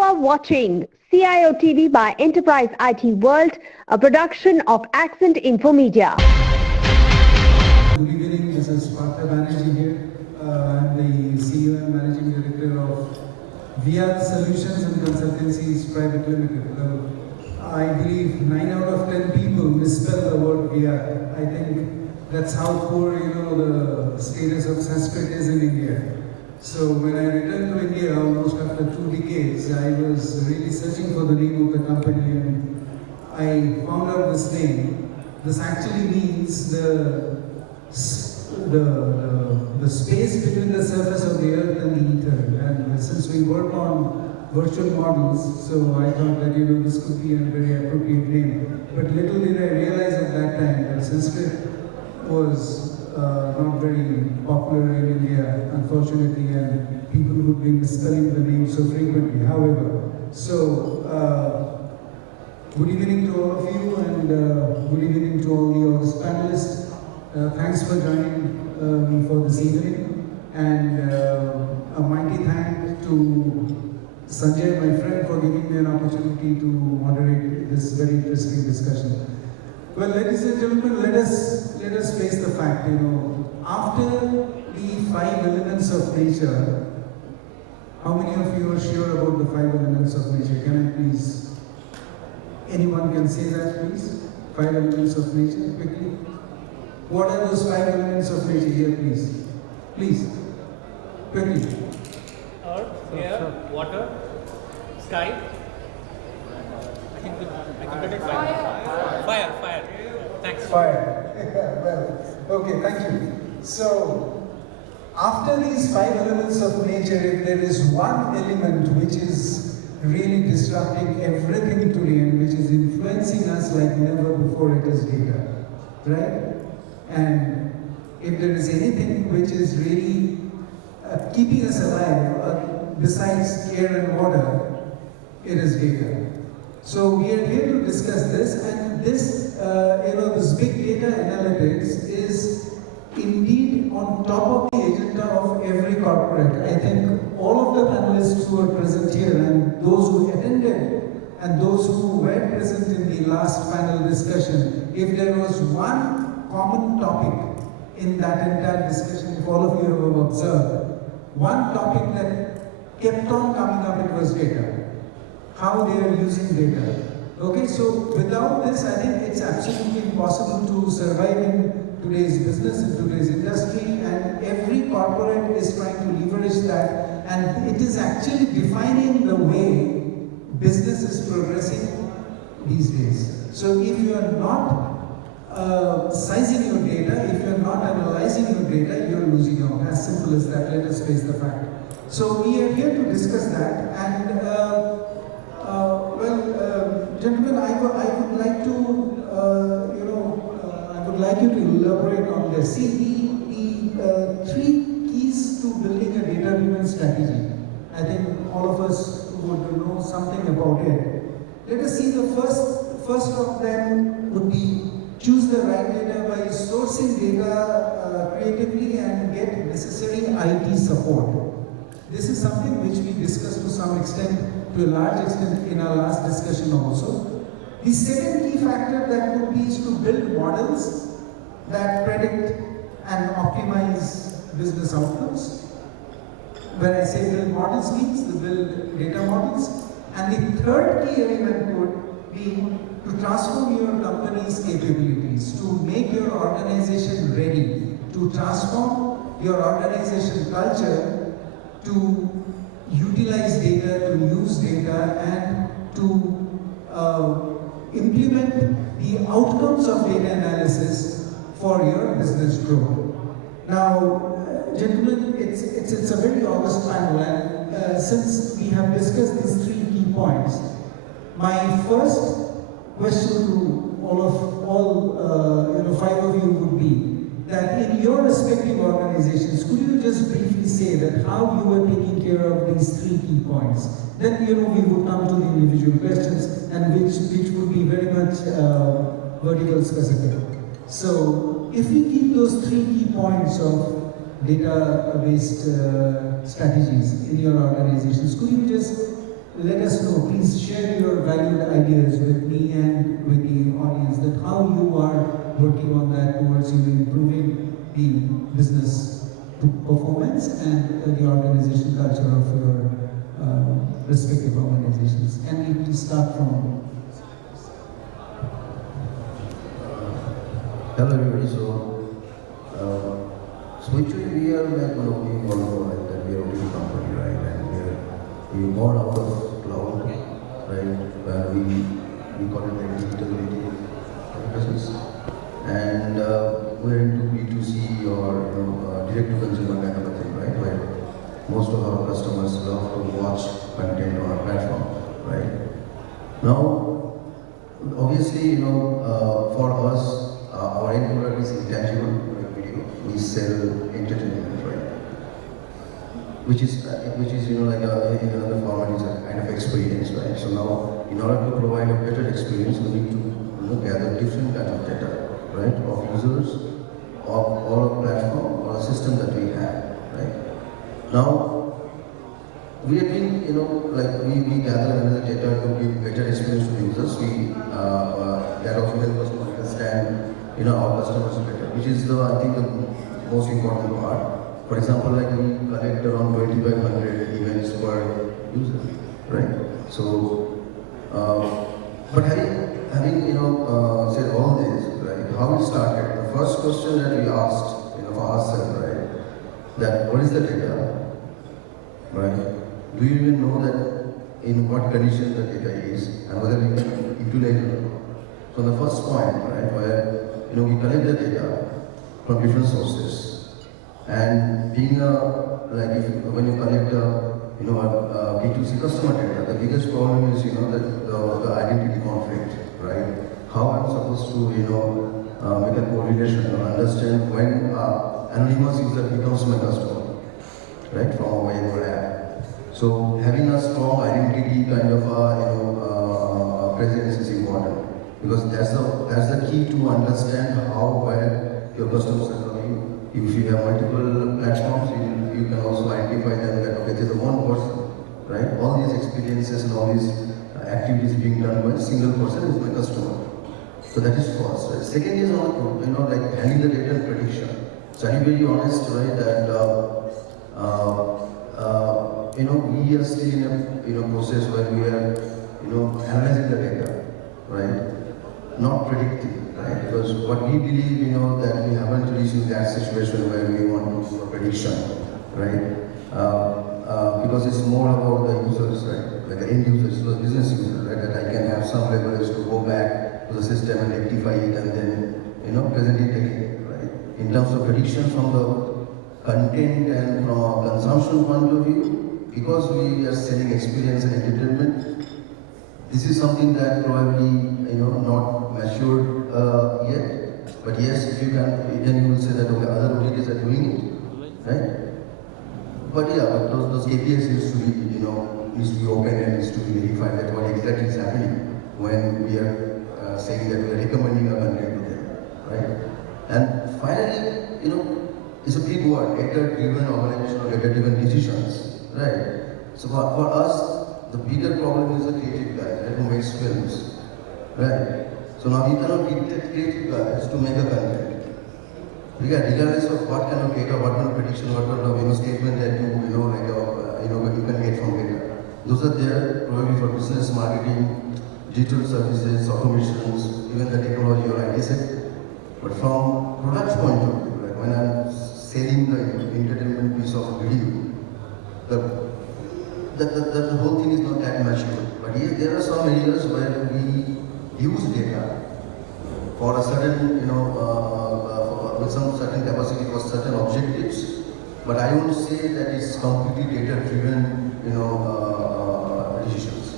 You are watching CIOTV by Enterprise IT World, a production of Accent Infomedia. Good evening, this is Partha Banerjee here. I'm the CEO and Managing Director of Viyat Solutions and Consultancies Private Limited. I believe 9 out of 10 people misspell the word Viyat. I think that's how poor, the status of Sanskrit is in India. So when I returned to India almost after 2 decades, I was really searching for the name of the company and I found out this name. This actually means the space between the surface of the earth and the ether. And since we work on virtual models, so I thought that this could be a very appropriate name. But little did I realize at that time that Sanskrit was not very popular in India, unfortunately, and people would be misspelling the name so frequently. However, so good evening to all of you and good evening to all the August panelists. Thanks for joining me for this evening, and a mighty thank to Sanjay, my friend, for giving me an opportunity to moderate this very interesting discussion. Well, ladies and gentlemen, let us face the fact. After the 5 elements of nature, how many of you are sure about the 5 elements of nature? Can I please? Anyone can say that, please? 5 elements of nature, quickly. What are those 5 elements of nature here, please? Please, quickly. Earth, air, water, sky. I think I can get it. Fire. Thanks. Fire. Well, okay, thank you. So, after these 5 elements of nature, if there is one element which is really disrupting everything today and which is influencing us like never before, it is data, right? And if there is anything which is really keeping us alive, besides air and water, it is data. So we are here to discuss this, and this, this big data analytics is indeed on top of the agenda of every corporate. I think all of the panelists who are present here and those who attended and those who were present in the last panel discussion, if there was one common topic in that entire discussion, if all of you have observed, one topic that kept on coming up, it was data. How they are using data. Okay, so without this, I think it's absolutely impossible to survive in today's business, in today's industry, and every corporate is trying to leverage that, and it is actually defining the way business is progressing these days. So if you are not sizing your data, if you are not analyzing your data, you are losing out. As simple as that. Let us face the fact. So we are here to discuss that, and gentlemen, I would like to, I would like you to elaborate on this. See, the 3 keys to building a data-driven strategy. I think all of us would know something about it. Let us see the first of them would be choose the right data by sourcing data creatively and get necessary IT support. This is something which we discussed to some extent, to a large extent in our last discussion also. The second key factor that would be is to build models that predict and optimize business outcomes. When I say build models means to build data models. And the third key element would be to transform your company's capabilities, to make your organization ready, to transform your organization culture, to utilize data, to use data, and to implement the outcomes of data analysis for your business growth. Now, gentlemen, it's a very august panel, and since we have discussed these 3 key points, my first question to all 5 of you would be that in your respective organizations, could you just briefly say that how you are taking care of these 3 key points? Then we would come to the individual questions, and which would be very much vertical specific. So if we keep those 3 key points of data-based strategies in your organizations, could you just let us know. Please share your valued ideas with me and with the audience that how you are working on that towards you improving the business performance and the organization culture of your respective organizations. Can we please start from? Hello everybody. So actually we are like we follow like that we are a big company, right? And we born out of cloud, right? Where we call it like digital native business, and we're into B2C or direct to consumer kind of a thing, right? Where most of our customers love to watch content on our platform, right? Now, obviously, for us, our end product is intangible video. We sell entertainment, right? Which is like in another format is a kind of experience, right? So now, in order to provide a better experience, we need to gather different kinds of data, right? Of users, of our platform, or a system that we have, right? Now, we have been, we gather another data to give better experience to users. That also helps us to understand, our customers better, which is I think the most important part. For example, like we collect around 2,500 events per user, right? So, but having said all this, right? How it started? The first question that we asked, for ourselves, right? That what is the data, right? Do you even know that in what condition the data is and whether we can utilize it or not? So the first point, right, where we collect the data from different sources, and being when you collect B2C customer data, the biggest problem is the identity conflict, right? How I'm supposed to make a correlation or understand when anonymous user becomes my customer, right, from a web or app. So having a strong identity kind of presence is important, because that's the key to understand how well your customers are coming. If you have multiple platforms, you can also identify them that okay, there's one person, right? All these experiences and all these activities being done by a single person is my customer. So that is first. Right? Second is like handling the data and prediction. So I'm very honest, right, that we are still in a process where we are analyzing the data, right? Not predicting, right? Because what we believe, that we haven't reached in that situation where we want to do a prediction, right? Because it's more about the users, right? Like the end users, the business user, right? That I can have some leverage to go back to the system and rectify it and then, presently take it, right? In terms of prediction from the content and from a consumption point of view, because we are selling experience and entertainment, this is something that probably, not matured yet. But yes, if you can, then you will say that okay, other OTTs are doing it, right? But yeah, but those KPIs needs to be open and needs to be verified that what exactly is happening when we are saying that we are recommending a content to them, right? And finally, it's a big word, data-driven organization or data-driven decisions, right? So for us, the bigger problem is the creative guy who makes films, right? So now we cannot get creative guys to make a content. Regardless of what kind of data, what kind of prediction, what kind of statement that you can get from data. Those are there probably for business, marketing, digital services, automations, even the technology or IT sector. But from product point of view, like when I'm selling the entertainment piece of video, the whole thing is not that mature. But yes, there are some areas where we use data for a certain, with some certain capacity for certain objectives. But I won't say that it's completely data-driven, decisions.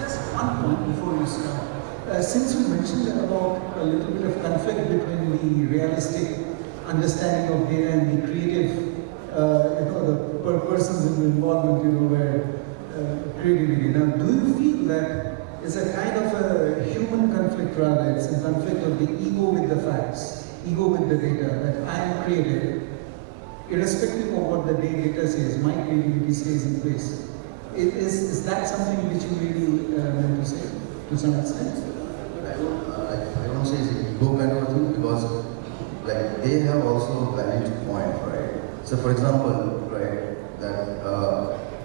Just one point before you start. Since you mentioned about a little bit of conflict between the realistic understanding of data and the creative, the person's involvement, where creativity. Now, do you feel that it's a kind of a human conflict rather? It's a conflict of the ego with the facts, ego with the data, that I am creative, irrespective of what the data says, my creativity stays in place. Is that something which you really want to say to some extent? I don't say it's a ego kind of a thing, because like they have also a valid point, right? So for example, right, that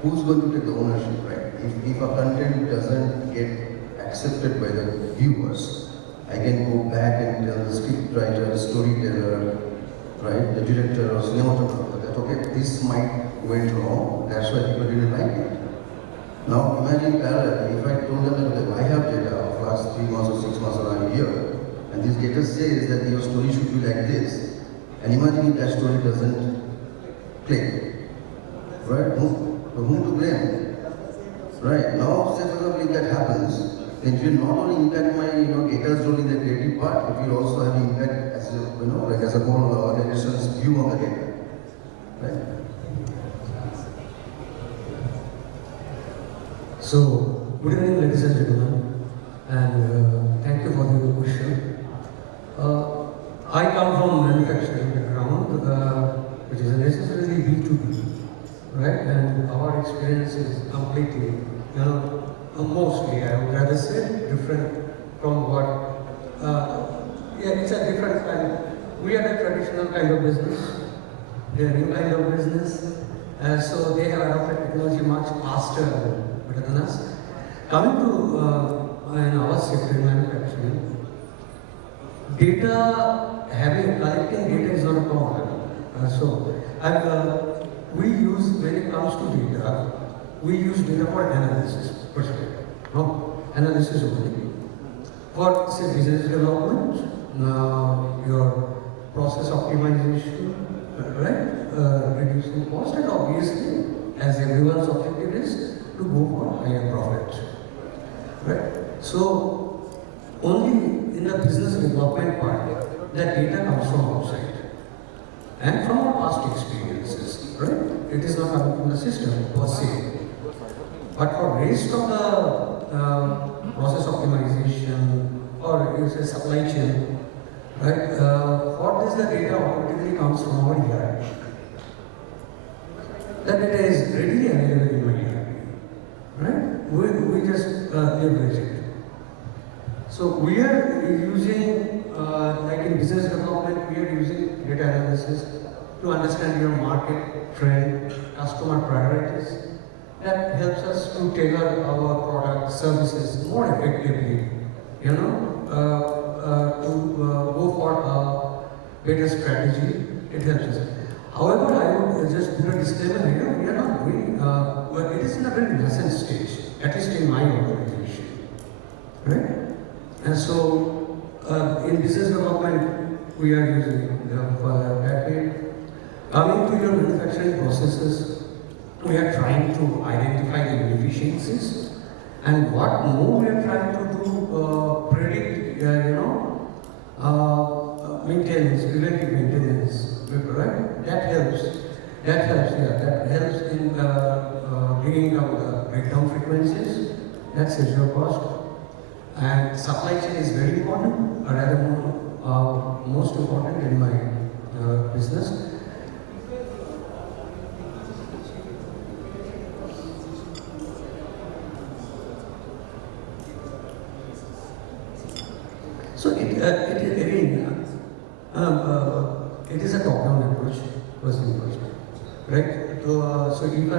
who's going to take the ownership, right? If a content doesn't get accepted by the viewers, I can go back and tell the script writer, storyteller, right, the director or cinematographer that okay, this might went wrong, that's why people didn't like it. Now imagine parallel, if I told them that okay, I have data of last 3 months or 6 months or a year, and this data says that your story should be like this, and imagine if that story doesn't click, right? Whom to blame? Right, now say for example if that happens, then it will not only impact my data's role in the creative part, it will also have impact as a like as a whole organization's view on the data. Right? So, good evening ladies and gentlemen, and thank you for the question. I come from manufacturing background, which is necessarily B2B, right? And our experience is completely, mostly, I would rather say, different from what, it's a different kind. We are a traditional kind of business, they are a new kind of business, so they have adopted technology much faster than us. Coming to in our sector, manufacturing, collecting data is not a problem. We use, when it comes to data, we use data for analysis perspective. No, analysis only. For say business development, your process optimization, right? Reducing cost, and obviously, as everyone's objective is to go for higher profit. Right? So only in the business development part, that data comes from outside and from our past experiences. Right? It is not coming from the system per se. But for rest of the process optimization or you say supply chain, right? For this, the data automatically comes from our ERP. That data is readily available in my ERP, right? We just leverage it. So we are using, like in business development, we are using data analysis to understand your market trend, customer priorities. That helps us to tailor our product services more effectively, to go for a better strategy. It helps us. However, I would just put a disclaimer here, we are not doing, well, it is in a very nascent stage, at least in my organization, right? And so, in business development, we are using that way. Coming to your manufacturing processes, we are trying to identify the inefficiencies, and what more we are trying to do, predict, maintenance, preventive maintenance, right? That helps. That helps in bringing down the breakdown frequencies. That saves your cost. And supply chain is very important, or rather most important in my business. So it is a top-down approach, first and first, right? So if I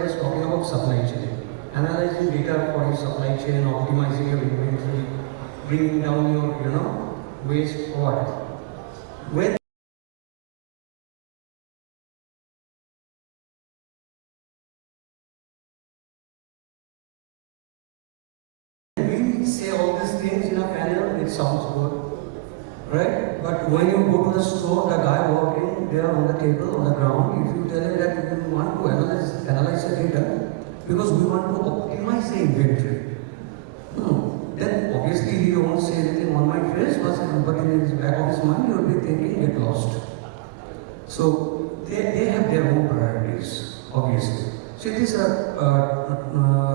was talking about supply chain, analyzing data for your supply chain, optimizing your inventory, bringing down your, waste product. When we say all these things in a panel, it sounds good, right? But when you go to the store, the guy walking there on the table, on the ground, if you tell him that we want to analyze the data, because we want to optimize the inventory, then obviously he won't say anything on my face, but in his back of his mind, he will be thinking, get lost. So they have their own priorities, obviously. So it is a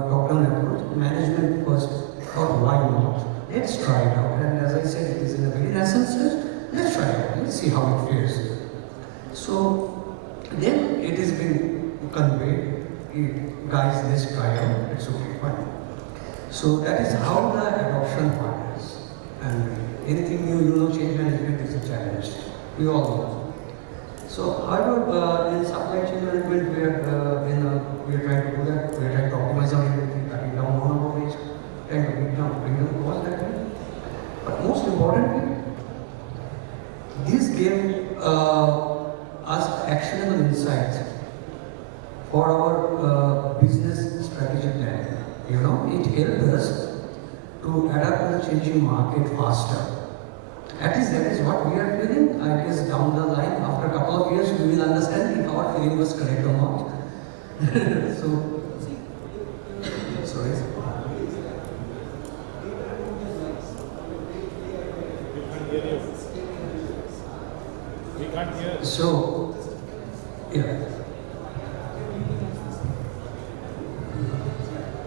top-down approach. Management first thought, why not? Let's try it out. And as I said, it is in a very nascent stage. Let's try it out. Let's see how it fares. So Then it is been conveyed, guys, let's try out, it's okay, fine. So that is how the adoption part is. And anything new, change management is a challenge. We all know. So, however, in supply chain management, we are trying to do that. We are trying to optimize our inventory, cutting down on our waste, trying to bring down cost that way. But most importantly, this gave us actionable insights for our business strategy plan. It helped us to adapt to the changing market faster. At least that is what we are feeling. I guess down the line, after a couple of years, we will understand if our feeling was correct or not. Sorry. We can't hear. So, yeah.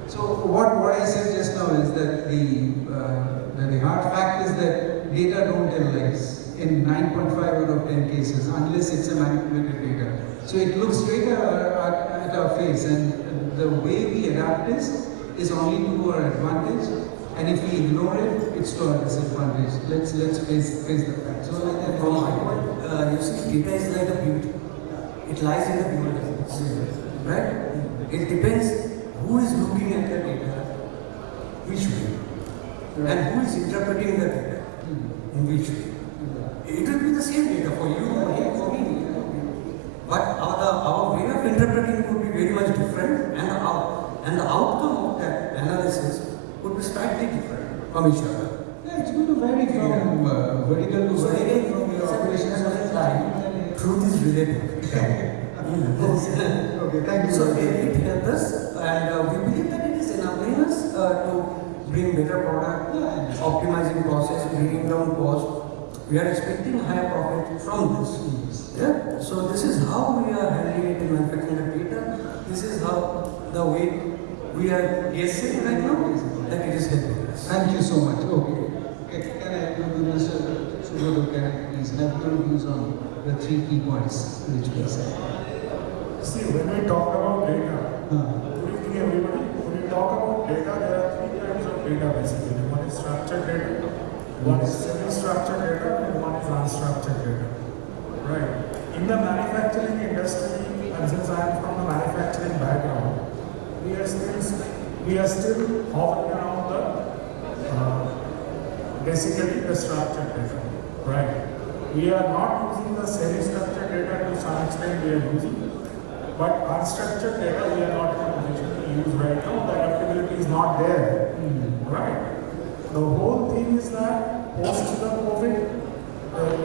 So what I said just now is that the hard fact is that data don't tell lies in 9.5 out of 10 cases unless it's a manipulated data. So it looks straight at our face, and the way we adapt is only to our advantage, and if we ignore it, it's to our disadvantage. Let's face the fact. So From my point, you see, data is like a beauty. It lies in the beauty, right? It depends who is looking at the data, which way, and who is interpreting the data, in which way. It will be the same data for you, for him, for me. But our way of interpreting would be very much different, and the outcome of that analysis would be slightly different from each other. Yeah, it's going to vary from vertical to So vertical, again, from your operations to line, truth is relative. Okay, thank you. So it helps us, and we believe that it is enabling us to bring better product, optimizing process, bringing down cost. We are expecting higher profit from this. Yeah. So this is how we are handling it in manufacturing the data. This is how the way we are guessing right now that it is helping us. Thank you so much. Okay. Can I Mr. Subrata, can I please have your views on the 3 key points which we said? See, when we talk about data, good evening everybody. When we talk about data, there are 3 kinds of data basically. One is structured data, one is semi-structured data, and one is unstructured data. Right. In the manufacturing industry, and since I am from the manufacturing background, we are still hovering around basically the structured data. Right. We are not using the semi-structured data to some extent we are using. But unstructured data we are not in a position to use right now. The adaptability is not there. Right. The whole thing is that post the COVID,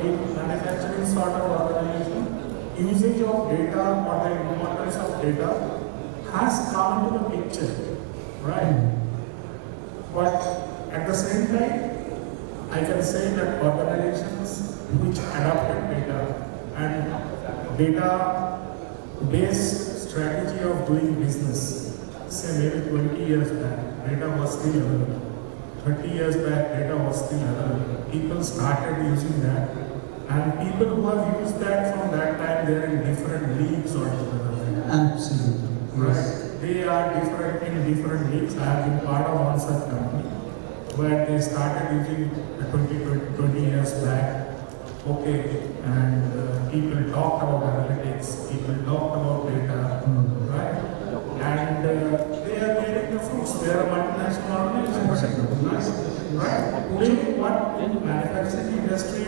in manufacturing sort of organization, usage of data or the importance of data has come into the picture. Right. But at the same time, I can say that organizations which adopted data and data-based strategy of doing business, say maybe 20 years back, data was still available. 30 years back, data was still available. People started using that, and people who have used that from that time, they are in different leagues altogether. Absolutely. Right. They are different in different leagues. I have been part of one such company where they started using 20 years back. Okay, and people talked about analytics, people talked about data, right? And they are getting the fruits. They are a multinational organization, right? Today, what in the manufacturing industry,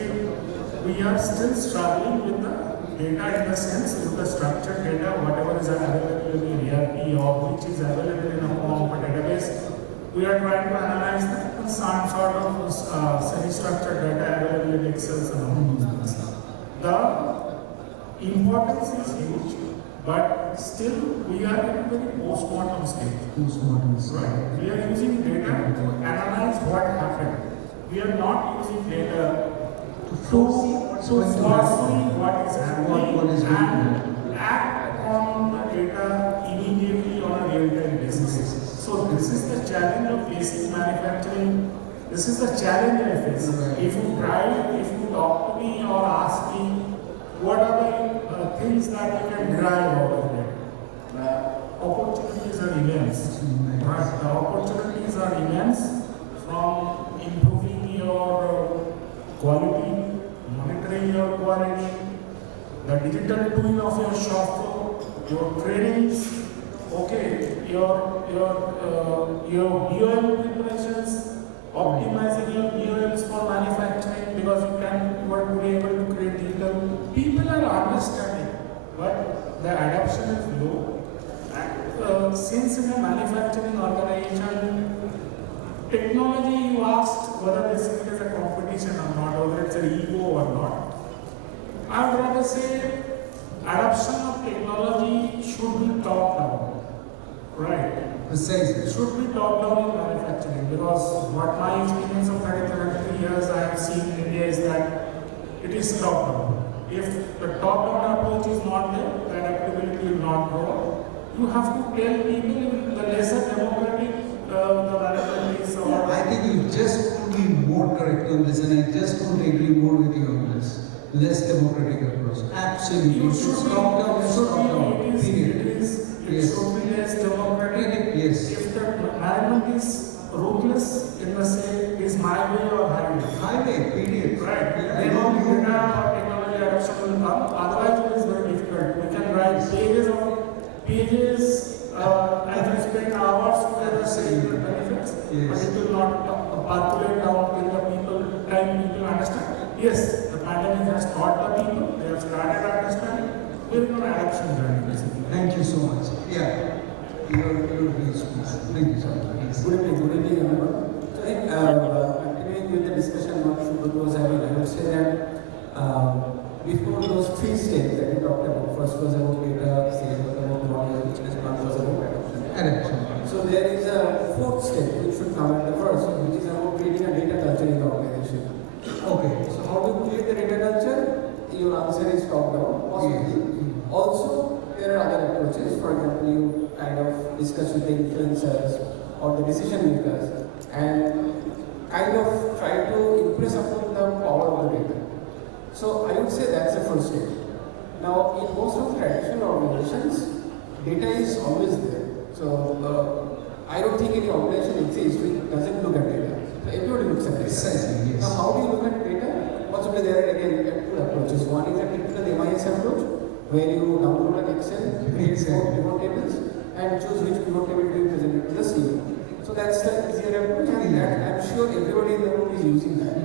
we are still struggling with the data in the sense with the structured data, whatever is available in ERP or which is available in a form of a database. We are trying to analyze that and some sort of semi-structured data available in Excel and all those things. The importance is huge, but still we are in a very post-mortem stage. Right. We are using data to analyze what happened. We are not using data to foresee what is happening and act on the data immediately on a real-time basis. So this is the challenge of basic manufacturing. This is the challenge I face. If you talk to me or ask me, what are the things that we can immense. Right. The opportunities are immense from improving your quality, monitoring your quality, the digital twin of your shop floor, your trainings, okay, your BOM preparations, optimizing your BOMs for manufacturing because you are be able to create digital. People are understanding, but the adoption is low. And since in a manufacturing organization, technology, you asked whether this is a competition or not, whether it's an ego or not. I would rather say adoption of technology should be top down. Right. Precisely. It should be top down in manufacturing because what my experience of 33 years I have seen in India is that it is top down. If the top down approach is not there, the adaptability will not grow. You have to tell people the lesser democratic the management is. I think you just could be more correct on this, and I just couldn't agree more with you on this. Less democratic approach. Absolutely. You should stop down and stop down. It should be less democratic. Yes. If the management is ruthless in the say is my way or highway. Highway, period. Right. Yeah, They know data or technology adoption will come. Otherwise, it is very difficult. We can write pages. I can spend hours together saying the benefits, but it will not percolate down in the people, time people understand. Yes, the pandemic has taught the people, they have started understanding. There is no adoption journey basically. Thank you so much. Yeah. Your views, please. Thank you so much. Good evening, everyone. So I think continuing with the discussion what Subrata was having, I would say that before those three stages that we talked about, first was about data, second was about model, and one was about adoption. So there is a fourth step which should come at the first, which is about creating a data culture in the organization. Okay. So how do you create the data culture? Your answer is top down, possibly. Also, there are other approaches. For example, you kind of discuss with the influencers or the decision makers and kind of try to impress upon the power of the data. So I would say that's the first step. Now, in most of the traditional organizations, data is always there. So I don't think any organization exists which doesn't look at data. So everybody looks at data. Precisely, yes. Now, how do you look at data? Possibly there are again two approaches. One is a typical MIS approach, where you download an Excel, create 4 pivot tables, and choose which pivot table to be presented to the CEO. So that's the easier approach, and that I'm sure everybody in the room is using that.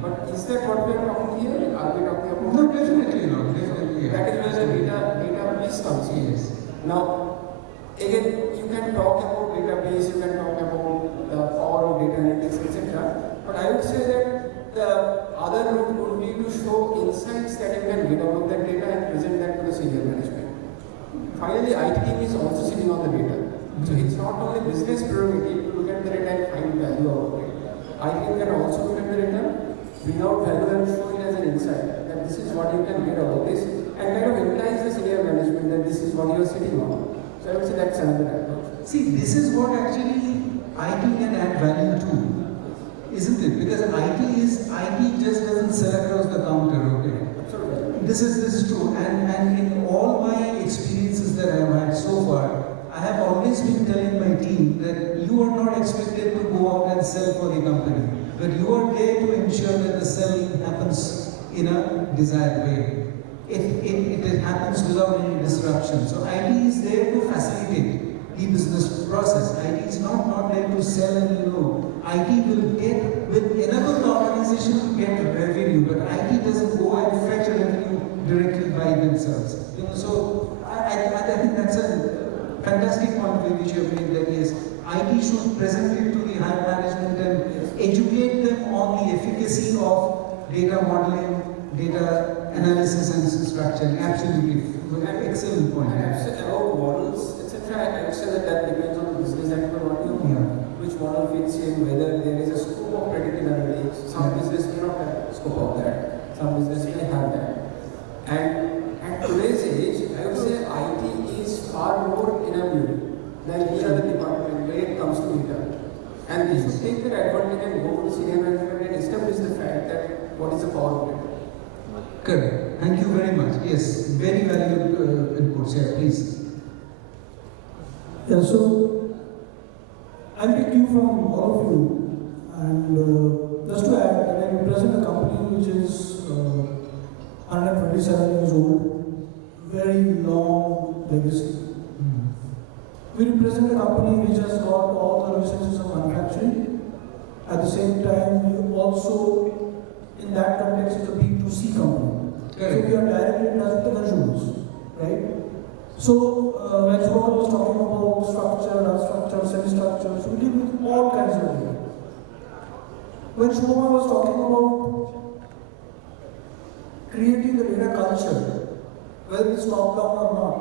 But is that what we are talking here? Are we talking about? No, definitely not. Definitely. That is where the data piece comes in. Yes. Now, again, you can talk about database, you can talk about the power of data analytics, etc. But I would say that the other route would be to show insights that you can get out of that data and present that to the senior management. Finally, IT team is also sitting on the data. So it's not only business prerogative to look at the data and find value out of it. IT team can also look at the data, bring out value and show it as an insight that this is what you can get out of this, and kind of implies the senior management that this is what you are sitting on. So I would say that's another approach. See, this is what actually IT can add value to, isn't it? Because IT just doesn't sell across the counter, okay? Absolutely. This is true, and in all my experiences that I have had so far, I have always been telling my team that you are not expected to go out and sell for the company, but you are there to ensure that the selling happens in a desired way. If it happens without any disruption. So IT is there to facilitate the business process. IT is not there to sell and IT will enable the organization to get revenue, but IT doesn't go and fetch revenue directly by themselves. So I think that's a fantastic point which you have made, that yes, IT should present it to the high management and educate them on the efficacy of data modeling, data analysis and structure. Absolutely. Excellent point. About models, etc., I would say that depends on the business that you are working on. Which model fits in, whether there is a scope of predictive analytics. Some business may not have scope of that. Some business may have that. And at today's age, I would say IT is far more enabled than any other department when it comes to data. And they should take their advantage and go to the senior management and establish the fact that what is the power of data. Correct. Thank you very much. Yes, very valuable inputs here, please. Yeah, so I'll take you from all of you, and just to add that I represent a company which is 127 years old, very long legacy. We represent a company which has got all the licenses of manufacturing. At the same time, we also, in that context, is a B2C company. So we are directly in touch with the consumers, right? So when Subhamoy was talking about structure, unstructured, semi-structured, so we deal with all kinds of data. When Subhamoy was talking about creating the data culture, whether it's top-down or not,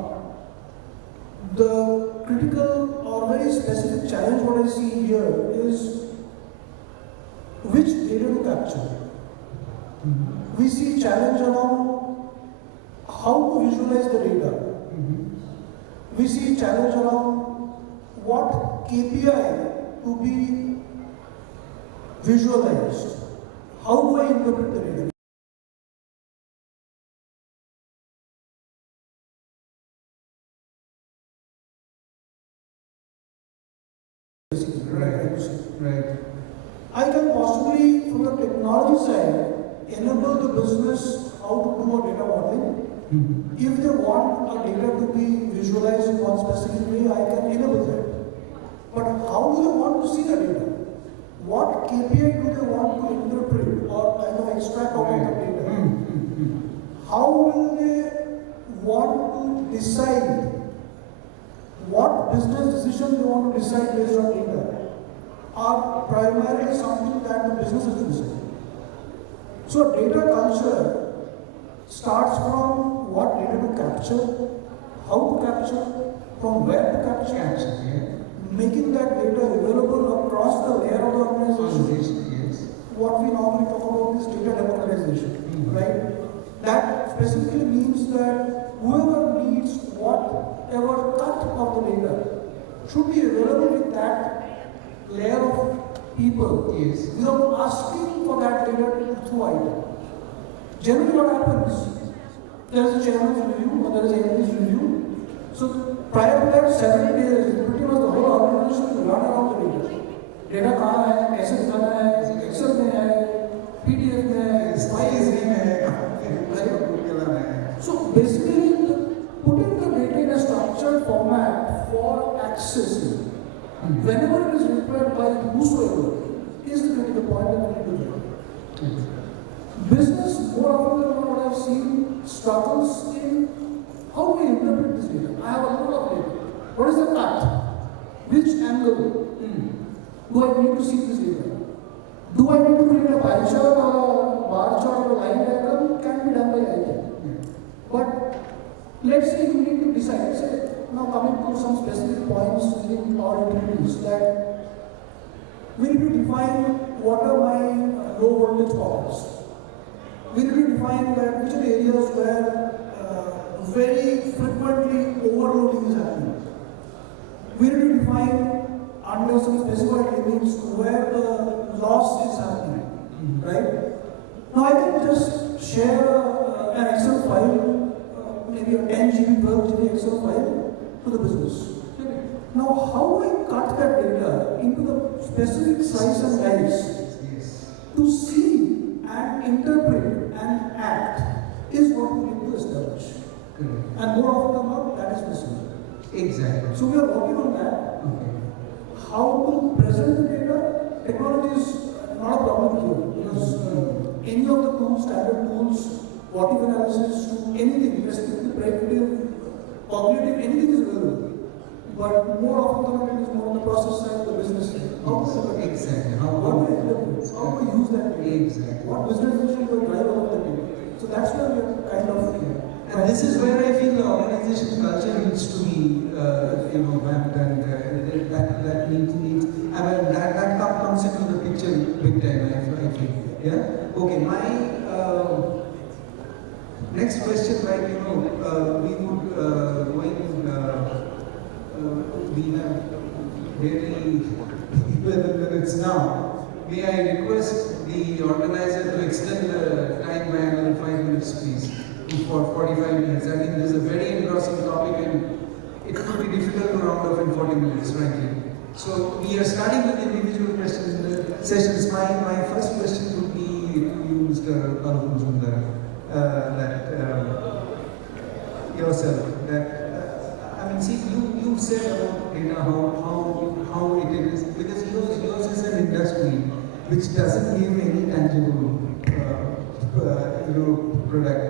the critical or very specific challenge what I see here is which data to capture. We see challenge around how to visualize the data. We see challenge around what KPI to be visualized. How do I interpret the data? Right. I can possibly, from the technology side, enable the business how to do a data modeling. If they want a data to be visualized in one specific way, I can enable that. But how do they want to see the data? What KPI do they want to interpret or kind of extract out of the data? How will they want to decide what business decision they want to decide based on data? Are primarily something that the business is decide. So data culture starts from what data to capture, how to capture, from where to capture, making that data available across the layer of the organization. What we normally talk about is data democratization, right? That specifically means that whoever needs whatever cut of the data should be available with that layer of people without asking for that data through IT. Generally what happens, there is a chairman's review or there is an MD's review. So prior to that 7 days, pretty much the whole organization will run around the data. Data कहाँ है, कैसे दिखाना है, Excel में है, PDF में है, CIOTV में है. So basically, putting the data in a structured format for accessing whenever it is required by whosoever is the critical point that we need to do. Business, more often than not, what I've seen, struggles in how do we interpret this data. I have a lot of data. What is the cut? Which angle do I need to see this data? Do I need to create a pie chart or a bar chart or a line diagram? It can be done by IT. But let's say you need to decide, say, now coming to some specific points within our activities, that we need to define what are my low voltage pockets. We need to define that which are the areas where very frequently overloading is happening. We need to define under some specified limits where the loss is happening, right? Now I can just share an Excel file, maybe a 10 GB, 12 GB Excel file to the business. Now how do I cut that data into the specific size and size to see and interpret and act is what we need to establish. And more often than not, that is missing. Exactly. So we are working on that. How to present the data, technology is not a problem here because any of the tools, standard tools, what if analysis, to anything, restrictive, predictive, cognitive, anything is available. But more often than not, it is more on the process side, the business side. How to do it? Exactly. How to use that data? Exactly. What business decision will drive out of the data? So that's where we are kind of here. And this is where I feel the organization culture needs to be, vamped, and that needs. I mean, that comes into the picture big time. I feel. Yeah. Okay. My next question, right? We would we have barely 11 minutes now. May I request the organizer to extend the time by another 5 minutes, please? For 45 minutes. I think this is a very engrossing topic and it could be difficult to round off in 40 minutes, frankly. So we are starting with individual questions in the sessions. My first question would be to you, Mr. Aloke Majumder, yourself. I mean, see, you said about data how it is, because yours is an industry which doesn't give any tangible product.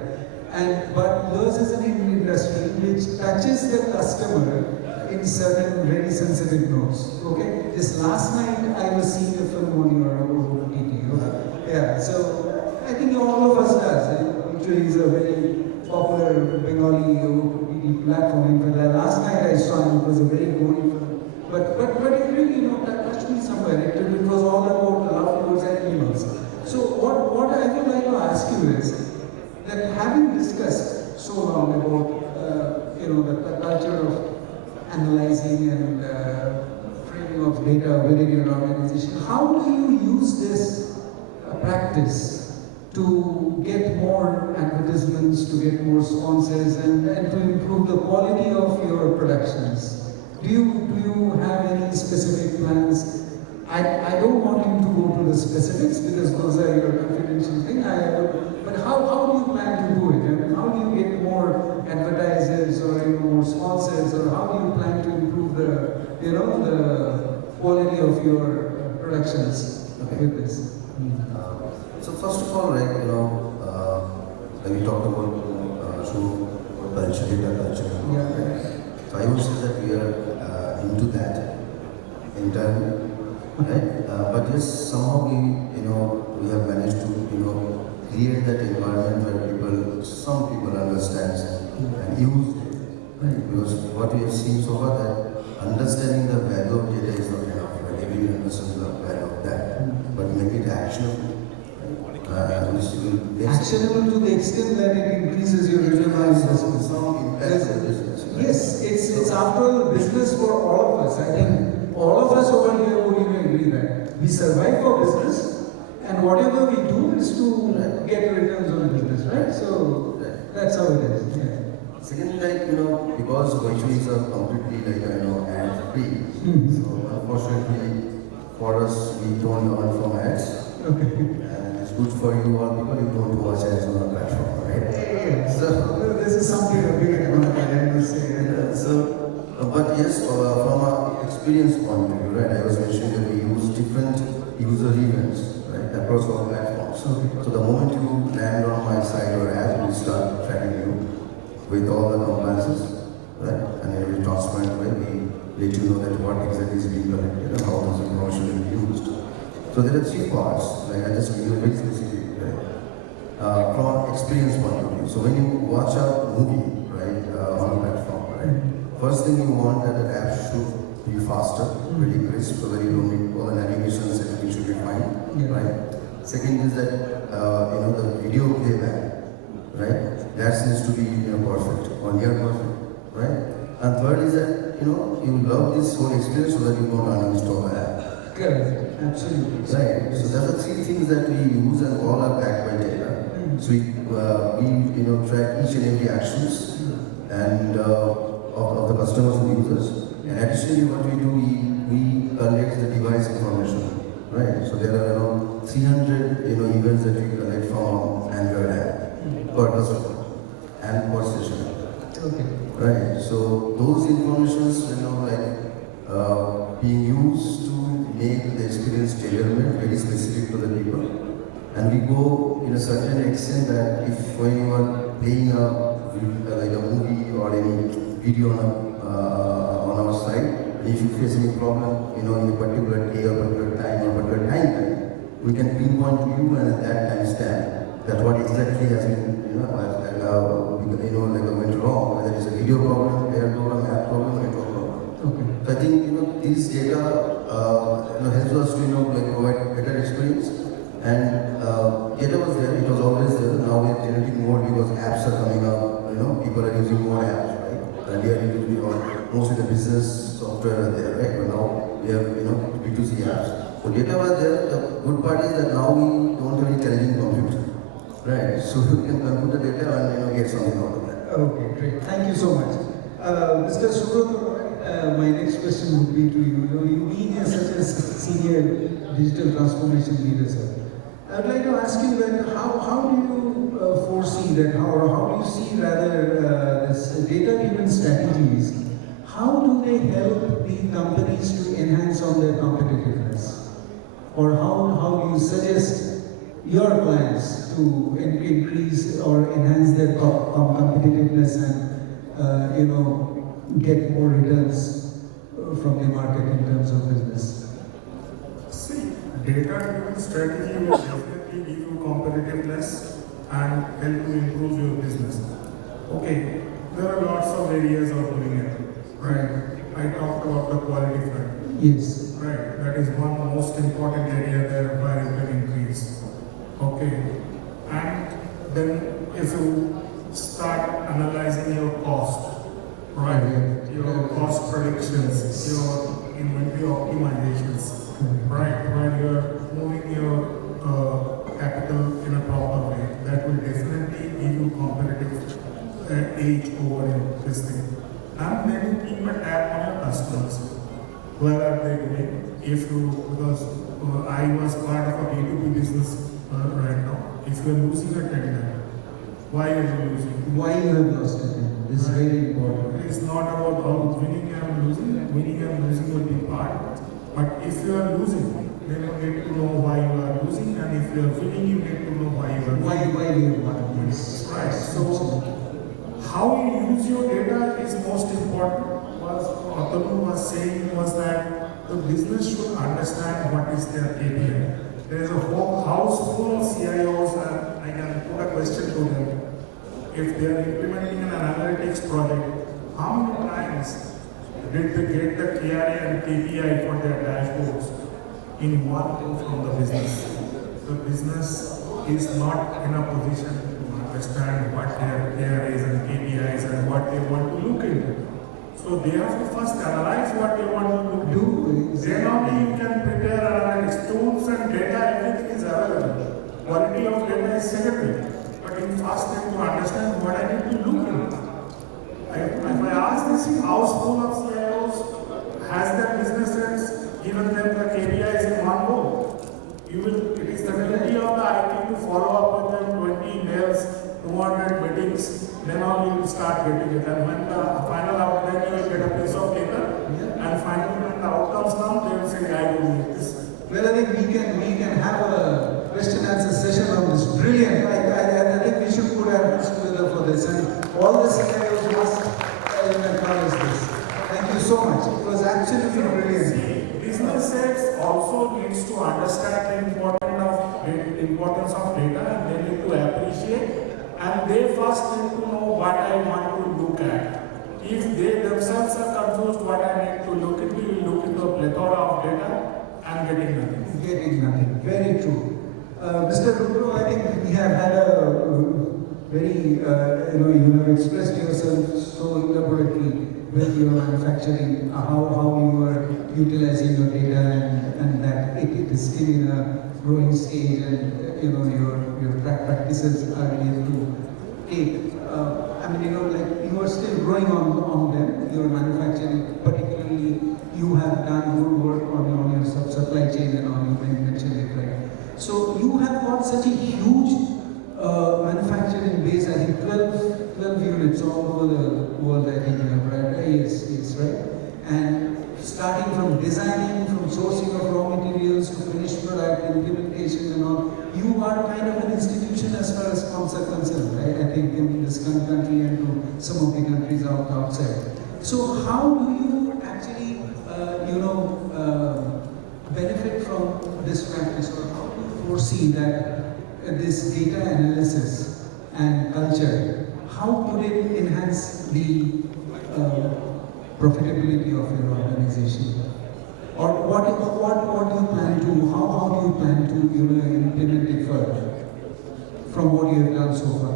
But yours is an industry which touches the customer in certain very sensitive notes. Okay? Just last night I was seeing a film on your OTT. Okay? Yeah. So I think all of us does. Hoichoi is a very popular Bengali OTT platform. In fact, last night I saw it was a very gory film. But it really touched me somewhere. It was all about love towards animals. So what I would like to ask you is that having discussed so long about the culture of analyzing and framing of data within your organization, how do you use this practice to get more advertisements, to get more sponsors, and to improve the quality of your productions? Do you have any specific plans? I don't want you to go to the specifics because those are your confidential thing. But how do you plan to do it? I mean, how do you get more advertisers or more sponsors, or how do you plan to improve the quality of your productions with this? So first of all, right, when we talked about culture, data culture, so I would say that we are into that entirely. Right? But yes, somehow we have managed to create that environment where some people understand and use it. Right? Because what we have seen so far, that understanding the value of data is not enough. Right? Everyone understands the value of that, but make it actionable. Actionable to the extent that it increases your return on investment. Some impact on business. Right? Yes, it's after all business for all of us. I think all of us over here would even agree that we survive for business, and whatever we do is to get returns on business, right? So that's how it is. Yeah. Secondly, because Hoichoi is a completely ad free, so unfortunately for us we don't earn from ads. Okay. And it's good for you all because you don't watch ads on the platform, right? Yeah. So this is something a big economic, I must say. But yes, from an experience point of view, right, I was mentioning that we use different user events, right, across all platforms. So the moment you land on my site or app, we start tracking you with all the compliances, right, and in a very transparent way, we let you know that what exactly is being collected and how this information is being used. So there are three parts, like I just give you a very specific, right, from an experience point of view. So when you watch a movie, right, on a platform, right, first thing you want that the app should be faster, very crisp, very low, all the navigations and everything should be fine, right? Second is that the video playback, right? That needs to be perfect or near perfect, right? And third is that you love this whole experience so that you don't uninstall the app. Correct, absolutely. Right. So there are three things that we use and all are backed by data. So we track each and every actions and of the customers and users. And additionally, what we do, we collect the device information, right? So there are around 300 events that we collect from Android app per customer and per session. Okay. Right. So those informations, being used to make the experience tailor-made, very specific to the people. And we go in a certain extent that if when you are playing a movie or any video on our site, and if you face any problem, in a particular day or particular time or particular time, we can pinpoint to you and at that time stamp that what exactly has been, went wrong, whether it's a video problem, air problem, app problem, network problem. Okay. So I think these data helps us to provide better experience. And data was there; it was always there. Now we are generating more because apps are coming up. People are using more apps, right? Earlier it used to be mostly the business software are there, right? But now we have B2C apps. So data was there. The good part is that now we don't have any challenging compute, right? So we can compute the data and get something out of that. Okay, great. Thank you so much, Mr. Subrata. my next question would be to you. You being such a senior digital transformation leader, sir, I would like to ask you that how do you foresee that, or how do you see rather this data-driven strategies? How do they help the companies to enhance on their competitiveness? Or how do you suggest your clients to increase or enhance their competitiveness and get more returns from the market in terms of business? See, data-driven strategy will definitely give you competitiveness and help to improve your business. Okay, there are lots of areas of doing it, right? I talked about the quality front. Yes. Right, that is one most important area there where you can increase. Okay, and then if you start analyzing your cost, right, your cost predictions, your inventory optimizations, right, where you are moving your capital in a proper way, that will definitely give you competitive edge over this thing. And then you keep a tab on your customers. Where are they doing? Because I was part of a B2B business right now. If you are losing a tender, why are you losing? Why you have lost it? This is very important. It's not about how winning and losing. Winning and losing will be part. But if you are losing, then you need to know why you are losing, and if you are winning, you need to know why you are winning. Why you want this? Right. So how you use your data is most important. What Atanu was saying was that the business should understand what is their KPI. There is a whole house full of CIOs, and I can put a question to them. If they are implementing an analytics project, how many times did they get the KRA and KPI for their dashboards in one go from the business? The business is not in a position to understand what their KRAs and KPIs and what they want to look into. So they have to first analyze what they want to do. Then only you can prepare analytics tools and data, everything is available. Quality of data is secondary. But you first need to understand what I need to look into. If I ask this house full of CIOs, has their business heads given them the KPIs in one go? It is the duty of the IT to follow up with them 20 emails, 200 meetings, then only you will start getting it. And when the final outcome, you will get a piece of paper, and finally when the outcomes come, they will say, I will make this. Well, I think we can have a question answer session on this. Brilliant. I think we should put our hands together for this, and all the scenarios must acknowledge this. Thank you so much. It was absolutely brilliant. See, business heads also needs to understand the importance of data, and they need to appreciate, and they first need to know what I want to look at. If they themselves are confused what I need to look into, you look into a plethora of data and getting nothing. Getting nothing. Very true. Mr. Rudra, I think we have had a very, you have expressed yourself so elaborately with your manufacturing, how you are utilizing your data, and that it is still in a growing stage, and your practices are yet to take. You are still growing on them. Your manufacturing, particularly, you have done good work on your supply chain, and on you mentioned it, right? So you have got such a huge manufacturing base. I think 12 units all over the world. I think you have, right? Yes, right. And starting from designing, from sourcing of raw materials to finished product, implementation and all, you are kind of an institution as far as comms are concerned, right? I think in this country and to some of the countries outside. So how do you actually, benefit from this practice, or how do you foresee that this data analysis and culture, how could it enhance the profitability of your organization? Or what do you plan to, how do you plan to implement it further from what you have done so far?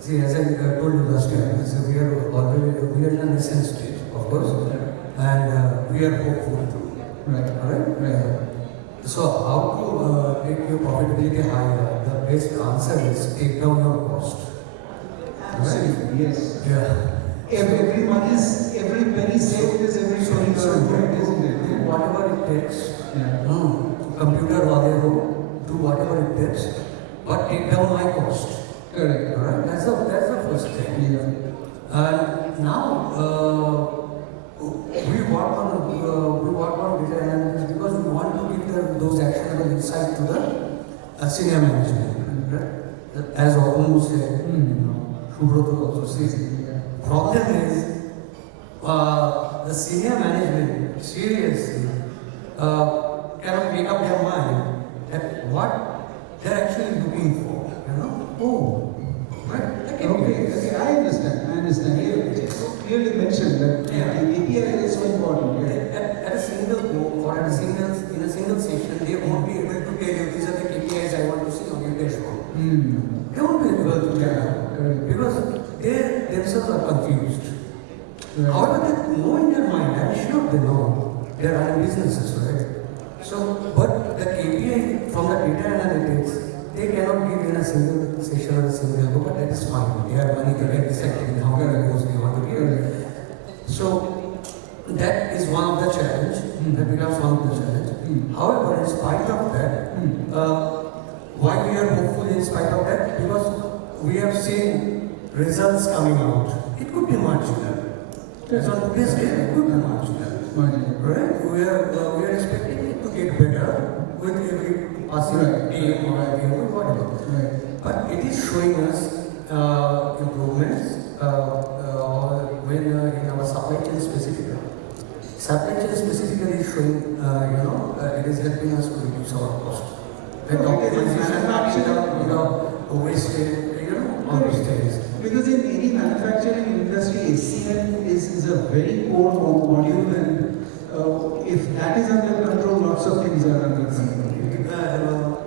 See, as I told you last time, so we are in a nascent stage, of course, and we are hopeful too. Right. Right. So how to take your profitability higher? The best answer is take down your cost. Absolutely, yes. Yeah. Every penny saved is takes. Computer wale ho, do whatever it takes, but take down my cost. Correct. Alright, that's the first thing. Yeah. And now we work on data analytics because we want to give those actionable insight to the senior management. Right? As Atanu said, Subrata also says. Problem is the senior management seriously cannot make up their mind that what they're actually looking for. Oh. Right? Okay, I understand. You clearly mentioned that the API is so important. At a single go or in a single session, they won't be able to tell you these are the KPIs I want to see on your dashboard. They won't be able to tell you because they themselves are confused. Right. However, they know in their mind, I'm sure they know, they're running businesses, right? So, but the KPI from the data analytics, they cannot give in a single session or a single go, but that is fine. They have money, they can decide in how many goes they want to give. So, that is one of the challenge, that becomes one of the challenge. However, in spite of that, why we are hopeful in spite of that? Because we have seen results coming out. It could be marginal. So on today's day, it could be marginal. Right? We are expecting it to get better with every passing day or whatever. But it is showing us improvements when in our supply chain specifically. Supply chain specifically is showing, it is helping us to reduce our cost. When optimization, wastage, all these things. Because in any manufacturing industry, SCM is a very core module, and if that is under control, lots of things are under control.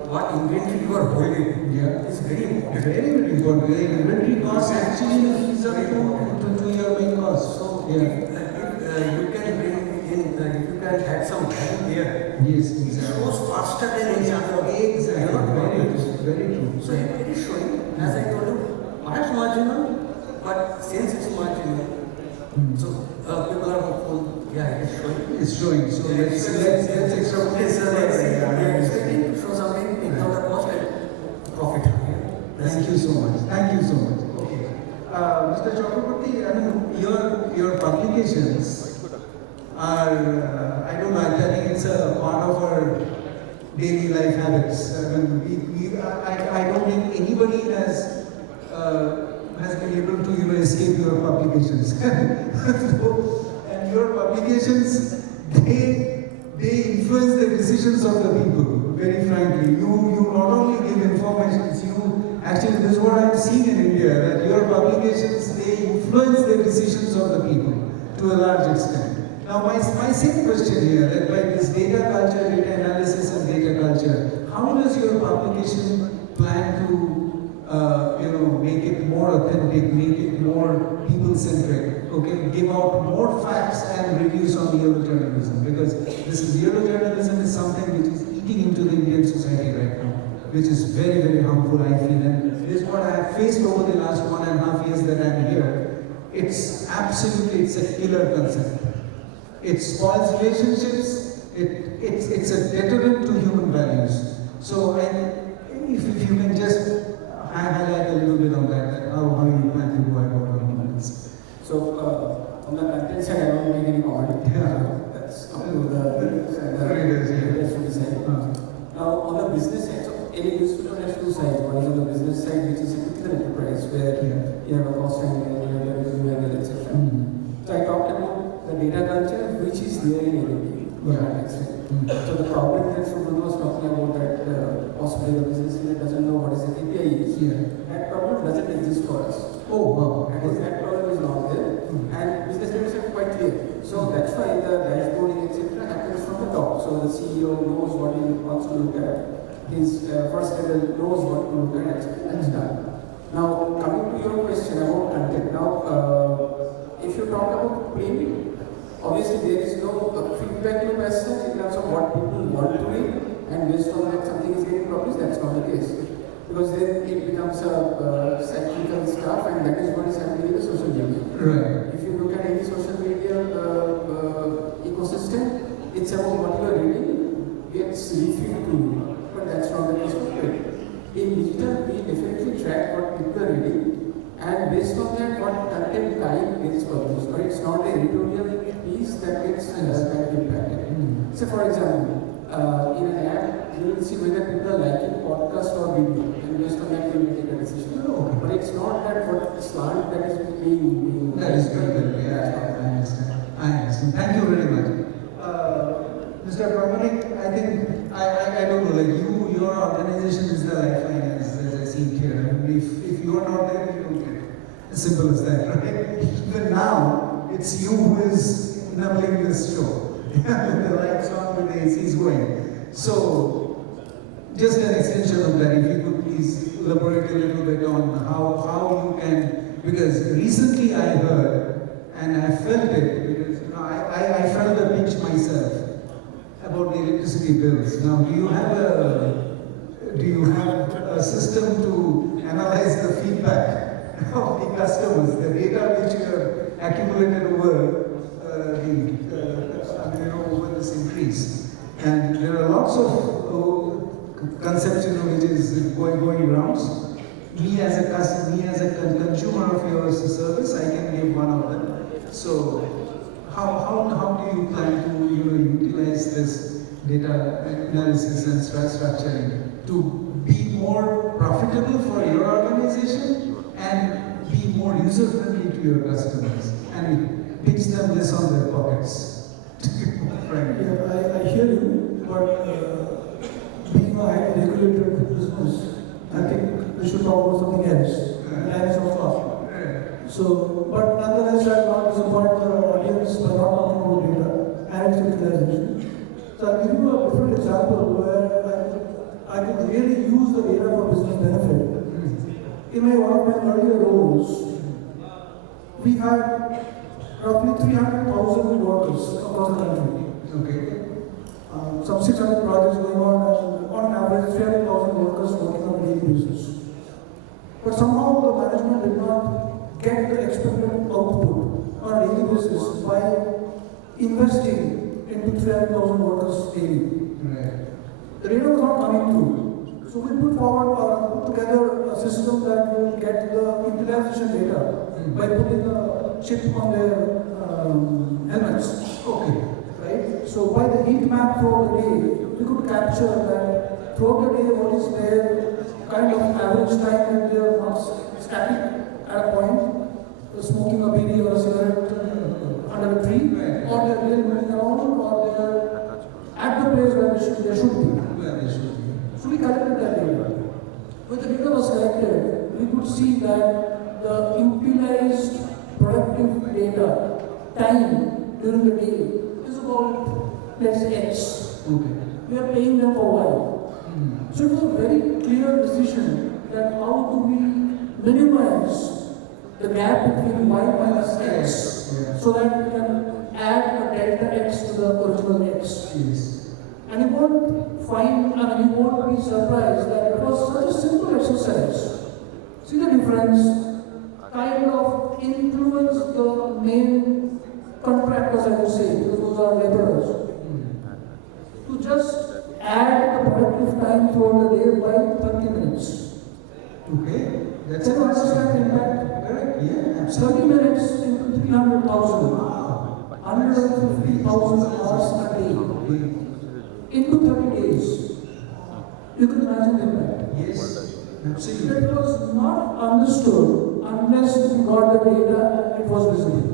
What inventory you are holding is very important. Very important. The inventory cost actually is up to your main cost. So if you can bring in, if you can add some value there, yes, it goes faster than any other. Exactly. Very true. So it is showing, as I told you, perhaps marginal, but since it's marginal, so people are hopeful. Yeah, it is showing. It's showing. So let's extrapolate. We are expecting to show something, take down the cost and profit. Thank you so much. Okay. Mr. Chakraborti, I mean, your publications are, I don't know, I think it's a part of our daily life habits. I mean, I don't think anybody has been able to escape your publications. And your publications, they influence the decisions of the people, very frankly. You not only give information, actually this is what I'm seeing in India, that your publications, they influence the decisions of the people to a large extent. Now my same question here, that by this data culture, data analysis and data culture, how does your publication plan to make it more authentic, make it more people-centric, okay? Give out more facts and reduce on yellow journalism, because this is yellow journalism is something which is eating into the Indian society right now, which is very, very harmful, I feel. And this is what I have faced over the last 1.5 years that I'm here. It's a killer concept. It spoils relationships, it's a deterrent to human values. So if you can just highlight a little bit on that, how you plan to go about doing this. So on the content side, I don't make any comment. That's up to the readers to decide. Now on the business side, so any newspaper has two sides. One is on the business side, which is a typical enterprise where you have a cost angle, you have a revenue angle, etc. So I talked about the data culture, which is there in everything. So the problem that Subrata was talking about, that possibly the business leader doesn't know what is the KPI is, that problem doesn't exist for us. Oh, wow. That problem is not there, and business leaders are quite clear. So that's why the dashboarding, etc., happens from the top. So the CEO knows what he wants to look at. His first level knows what to look at, etc. That's done. Now, coming to your question about content. Now, if you talk about print, obviously there is no feedback loop as such in terms of what people want to read, and based on that something is getting published. That's not the case, because then it becomes a cyclical stuff, and that is what is happening in the social media. Right. If you look at any social media ecosystem, it's about what you are reading gets refilled to you, but that's not the case. In digital, we definitely track what people are reading, and based on that, what content type gets published. Or it's not the editorial piece that gets kind of impacted. So, for example, in an app, you will see whether people are liking podcast or video, and based on that, you will take a decision. But it's not that what slant that is being. That is very good. Yeah, I understand. Thank you very much. Mr. Pramanic, I think, I don't know, like your organization is the lifeline as I see it here. I mean, if you are not there, you don't get it. As simple as that, right? Even now, it's you who is numbing this show. With the lights on, with the ACs going. So, just an extension of that, if you could please elaborate a little bit on how you can, because recently I heard, and I felt it, because I felt the pinch myself about the electricity bills. Now, do you have a system to analyze the feedback of the customers, the data which you have accumulated over over this increase? And there are lots of concepts, which is going rounds. Me as a consumer of your service, I can give one of them. So, how do you plan to utilize this data analysis and structuring to be more profitable for your organization and be more user friendly to your customers and pitch them this on their pockets? Yeah, I hear you, but being a highly regulated business, I think we should talk about something else. Time is not fast. So, but nonetheless, I will not disappoint the audience by not talking about data and its utilization. So I'll give you a different example where I could really use the data for business benefit. In one of my earlier roles, we had roughly 300,000 workers across the country. Okay. Some 600 projects going on, and on average, 300,000 workers working on a daily basis. But somehow the management did not get the expected output on a daily basis by investing into 300,000 workers daily. Right. The data was not coming through. So we put put together a system that will get the utilization data by putting a chip on their helmets. Okay. Right? So by the heat map throughout the day, we could capture that throughout the day what is their kind of average time that they are not static at a point, smoking a bidi or a cigarette under a tree, or they're really moving around, or they're at the place where they should be. So we collected that data. When the data was collected, we could see that the utilized productive data time during the day is about, let's say, X. Okay. We are paying them for Y. So it was a very clear decision that how do we minimize the gap between Y minus X so that we can add a delta X to the original X. Yes. And you won't find, you won't be surprised that it was such a simple exercise. See the difference? Kind of influence the main contractors, I would say, because those are laborers. To just add the productive time throughout the day by 30 minutes. Okay. That's Can you understand the impact? Correct. Yeah, absolutely. 30 minutes into 300,000. 150,000 hours a day. Into 30 days. You can imagine the impact. Yes, absolutely. It was not understood unless we got the data and it was visible.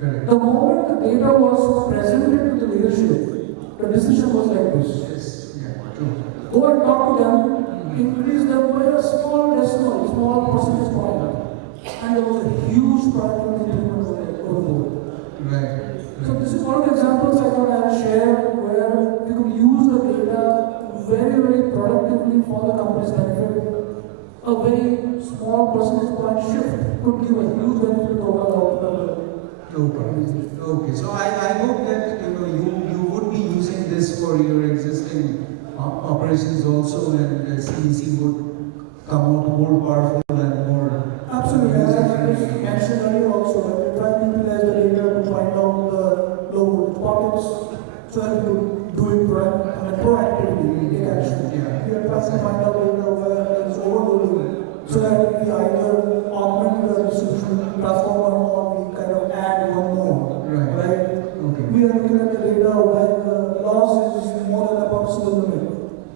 Correct. The moment the data was presented to the leadership, the decision was like this. Yes, yeah, true. Go and talk to them, increase them by a small decimal, small percentage point. And there was a huge productivity improvement over the board. Right. So this is one of the examples I thought I would share where we could use the data very, very productively for the company's benefit. A very small percentage point shift could give a huge benefit to overall. No problem. Okay, so I hope that you would be using this for your existing operations also, and CEC would come out more powerful and more. Absolutely, as I mentioned earlier also, that we're trying to utilize the data to find out the low pockets so that we could do it proactively. either augment the distribution transformer or we kind of add one more. Right. Okay. We are looking at the data where the loss is more than a permissible limit,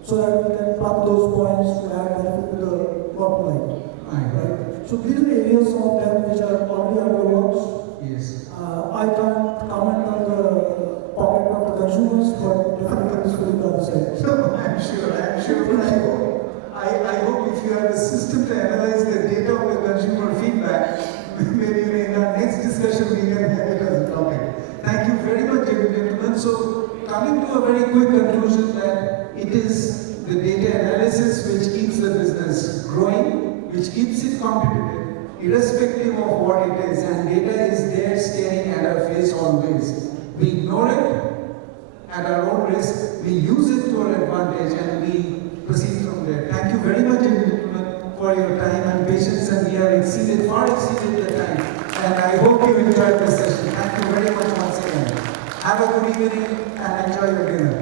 so that we can plug those points to add benefit to the bottom line. Right. So these are the areas, some of them which are already under works. Yes. I can't comment on the pocket of the consumers, but definitely this will be the other side. I'm sure. I hope if you have a system to analyze the data of the consumer feedback, maybe in our next discussion we can have it as a topic. Thank you very much, gentlemen. So, coming to a very quick conclusion that it is the data analysis which keeps the business growing, which keeps it competitive, irrespective of what it is, and data is there staring at our face always. We ignore it at our own risk, we use it to our advantage, and we proceed from there. Thank you very much, gentlemen, for your time and patience, and we have far exceeded the time. And I hope you enjoyed this session. Thank you very much once again. Have a good evening and enjoy your dinner.